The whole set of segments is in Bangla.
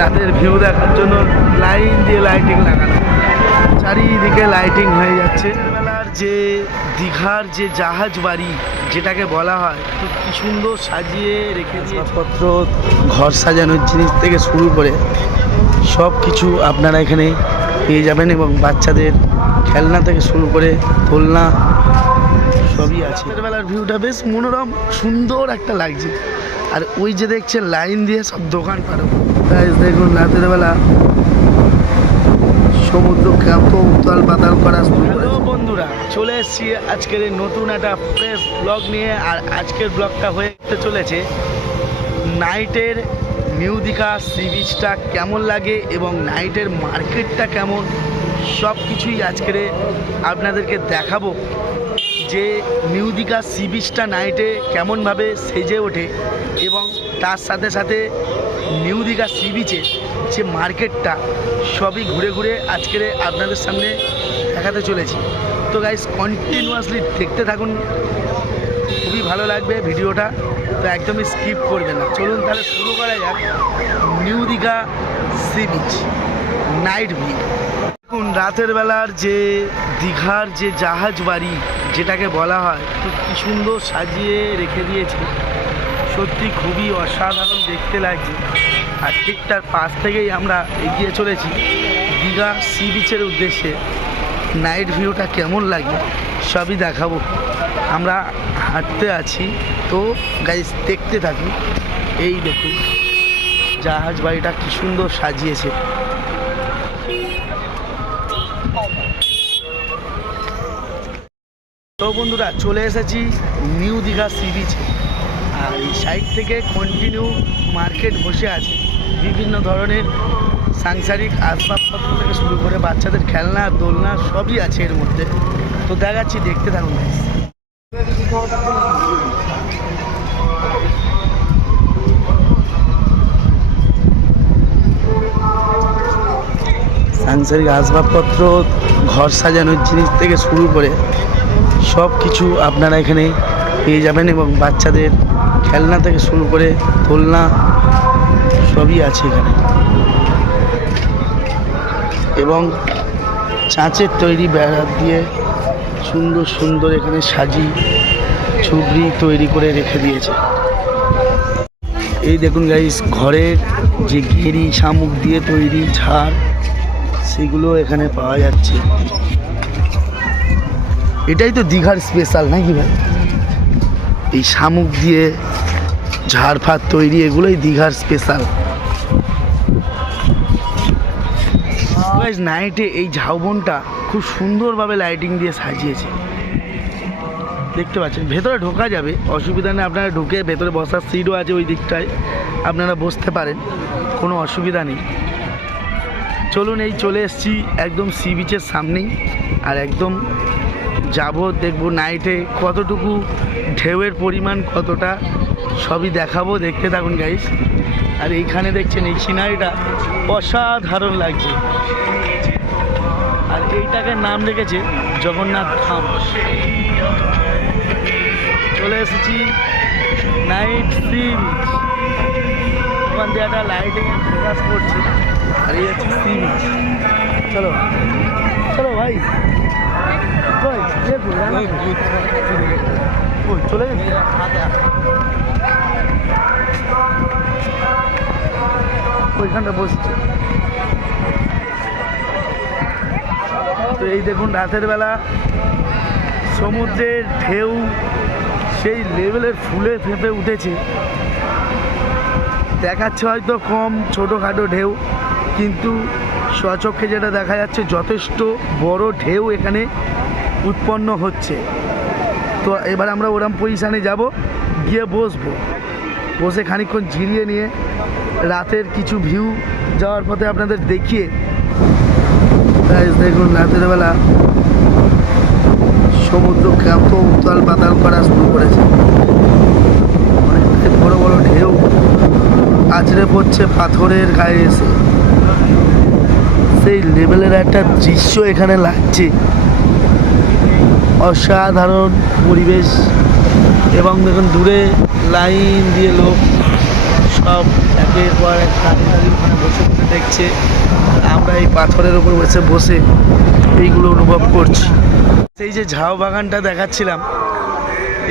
রাতের ভিউ দেখার জন্য লাইন দিয়ে লাইটিং লাগানো, চারিদিকে লাইটিং হয়ে যাচ্ছে। বেলার যে দীঘার যে জাহাজ বাড়ি যেটাকে বলা হয়, তো কি সুন্দর সাজিয়ে রেখে জিনিসপত্র, ঘর সাজানোর জিনিস থেকে শুরু করে সব কিছু আপনারা এখানে পেয়ে যাবেন, এবং বাচ্চাদের খেলনা থেকে শুরু করে দোলনা সবই আছে। রাতের বেলার ভিউটা বেশ মনোরম সুন্দর একটা লাগছে। আর ওই যে দেখছেন লাইন দিয়ে সব দোকান পাড়ো, দেখুন রাতের বেলা সমুদ্র কত উতাল পাতাল করা শুরু করে। বন্ধুরা চলে এসেছি আজকের এই নতুন একটা ফ্রেশ ব্লগ নিয়ে। আর আজকের ব্লগটা হয়ে চলেছে নাইটের নিউ দীঘা সি বিচটা কেমন লাগে এবং নাইটের মার্কেটটা কেমন, সব কিছুই আজকের আপনাদেরকে দেখাবো। যে নিউ দীঘা সি বিচটা নাইটে কেমনভাবে সেজে ওঠে এবং তার সাথে সাথে নিউ দীঘা সি বিচে যে মার্কেটটা, সবই ঘুরে ঘুরে আজকের আপনাদের সামনে দেখাতে চলেছি। তো গাইস কন্টিনিউয়াসলি দেখতে থাকুন, খুবই ভালো লাগবে ভিডিওটা, তো একদমই স্কিপ করবে না। চলুন তাহলে শুরু করা যাক new Digha sea beach night view. দেখুন রাতের বেলার যে দীঘার যে জাহাজ বাড়ি যেটাকে বলা হয়, তো কি সুন্দর সাজিয়ে রেখে দিয়েছে, সত্যি খুবই অসাধারণ দেখতে লাগছে। আর ঠিক তার পাশ থেকেই আমরা এগিয়ে চলেছি দীঘা সি বিচের উদ্দেশ্যে। নাইট ভিউটা কেমন লাগে সবই দেখাবো। আমরা হাঁটতে আছি, তো গাইস দেখতে থাকি। এই দেখুন জাহাজ বাড়িটা কি সুন্দর সাজিয়েছে। তো বন্ধুরা চলে এসেছি নিউ দীঘা সি বিচে। আর এই সাইড থেকে কন্টিনিউ মার্কেট বসে আছে, বিভিন্ন ধরনের সাংসারিক আসবাবপত্র থেকে শুরু করে বাচ্চাদের খেলনা দোলনা সবই আছে এর মধ্যে। তো দেখাচ্ছি, দেখতে থাকুন। সাংসারিক আসবাবপত্র, ঘর সাজানোর জিনিস থেকে শুরু করে সব কিছু আপনারা এখানে পেয়ে যাবেন, এবং বাচ্চাদের খেলনা থেকে শুরু করে দোলনা সবই আছে এখানে। এবং চাঁচের তৈরি বেড়া দিয়ে সুন্দর সুন্দর এখানে ঝুবড়ি তৈরি করে রেখে দিয়েছে। এই দেখুন গাইস, ঘরের যে গেরি শামুক দিয়ে তৈরি ঝাড়, সেগুলো এখানে পাওয়া যাচ্ছে। এটাই তো দীঘার স্পেশাল নাকি ভাই? এই শামুক দিয়ে ঝাড় ফাড় তৈরি, এগুলোই দীঘার স্পেশাল। নাইটে এই ঝাউবনটা খুব সুন্দরভাবে লাইটিং দিয়ে সাজিয়েছে, দেখতে পাচ্ছেন। ভেতরে ঢোকা যাবে, অসুবিধা নেই, আপনারা ঢুকে ভেতরে বসার সিটও আছে, ওই দিকটায় আপনারা বসতে পারেন, কোনো অসুবিধা নেই। চলুন, এই চলে এসেছি একদম সি বিচের সামনেই। আর একদম যাব, দেখব নাইটে কতটুকু ঢেউয়ের পরিমাণ কতটা, সবই দেখাবো, দেখতে থাকুন গাইস। আর এইখানে দেখছেন এই সিনারিটা অসাধারণ লাগছে। আর এইটাকে নাম রেখেছে জগন্নাথ ধাম। চলে এসেছি নাইট সি বিচ। ওখান দিয়ে একটা লাইটিং প্রকাশ করছে, আর এই হচ্ছে সি বিচ। চলো চলো ভাই, চলে গেছি। ওইখানটা বসছে। তো এই দেখুন রাতের বেলা সমুদ্রের ঢেউ সেই লেভেলের ফুলে ফেঁপে উঠেছে। দেখাচ্ছে হয়তো কম ছোটোখাটো ঢেউ, কিন্তু স্বচক্ষে যেটা দেখা যাচ্ছে যথেষ্ট বড় ঢেউ এখানে উৎপন্ন হচ্ছে। তো এবার আমরা ওরম পজিশানে যাব, গিয়ে বসে খানিকক্ষণ জিরিয়ে নিয়ে রাতের কিছু ভিউ যাওয়ার পথে আপনাদের দেখিয়ে। দেখুন রাতের বেলা সমুদ্র কত উতাল পাতাল করা শুরু করেছে, অনেকটাই বড় বড় ঢেউ আছড়ে পড়ছে পাথরের গায়ে এসে। সেই লেভেলের একটা দৃশ্য এখানে লাগছে, অসাধারণ পরিবেশ। এবং দেখুন দূরে লাইন দিয়ে লোক সব একের পর এক দাঁড়িয়ে ওখানে বসে বসে দেখছে, আর আমরা এই পাথরের উপর বসে বসে এইগুলো অনুভব করছি। এই যে ঝাউ বাগানটা দেখাচ্ছিলাম,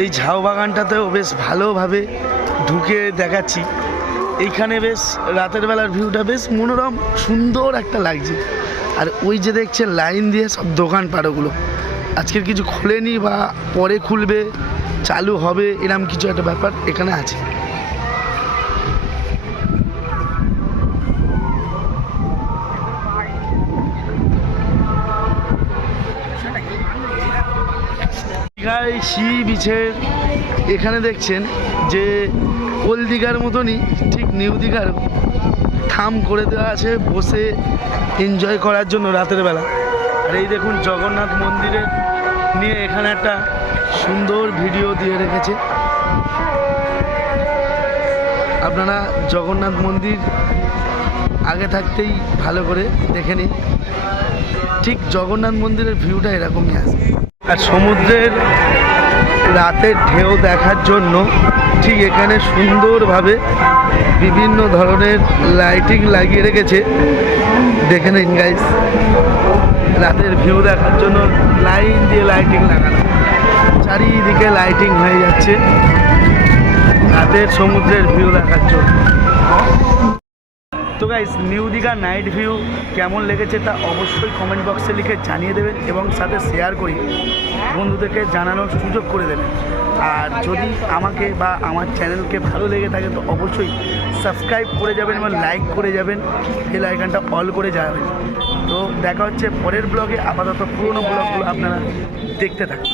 এই ঝাউ বাগানটাতেও বেশ ভালোভাবে ঢুকে দেখাচ্ছি। এইখানে বেশ রাতের বেলার ভিউটা বেশ মনোরম সুন্দর একটা লাগছে। আর ওই যে দেখছে লাইন দিয়ে সব দোকানপাটগুলো আজকের কিছু খোলেনি বা পরে খুলবে, চালু হবে, এরকম কিছু একটা ব্যাপার এখানে আছে। দীঘায় সি বিচের এখানে দেখছেন যে ওল্ড দীঘার মতনই ঠিক নিউ দীঘার থাম করে দেওয়া আছে বসে এনজয় করার জন্য রাতের বেলা। আর এই দেখুন জগন্নাথ মন্দিরের নিয়ে এখানে একটা সুন্দর ভিডিও দিয়ে রেখেছে। আপনারা জগন্নাথ মন্দির আগে থাকতেই ভালো করে দেখে নিন, ঠিক জগন্নাথ মন্দিরের ভিউটা এরকমই আসবে। আর সমুদ্রের রাতের ঢেউ দেখার জন্য ঠিক এখানে সুন্দরভাবে বিভিন্ন ধরনের লাইটিং লাগিয়ে রেখেছে, দেখে নিন গাইস। রাতের ভিউ দেখার জন্য লাইন দিয়ে লাইটিং লাগানো, চারিদিকে লাইটিং হয়ে যাচ্ছে রাতের সমুদ্রের ভিউ দেখার জন্য। তো guys, new Digha night view কেমন লেগেছে তা অবশ্যই কমেন্ট বক্সে লিখে জানিয়ে দেবেন এবং সাথে শেয়ার করি বন্ধুদেরকে জানানোর সুযোগ করে দেবেন। আর যদি আমাকে বা আমার চ্যানেলকে ভালো লেগে থাকে তো অবশ্যই সাবস্ক্রাইব করে যাবেন এবং লাইক করে যাবেন, বেল আইকনটা অল করে যাবেন। তো দেখা হচ্ছে পরের ব্লগে। আপাতত পুরোনো ব্লগগুলো আপনারা দেখতে থাকুন।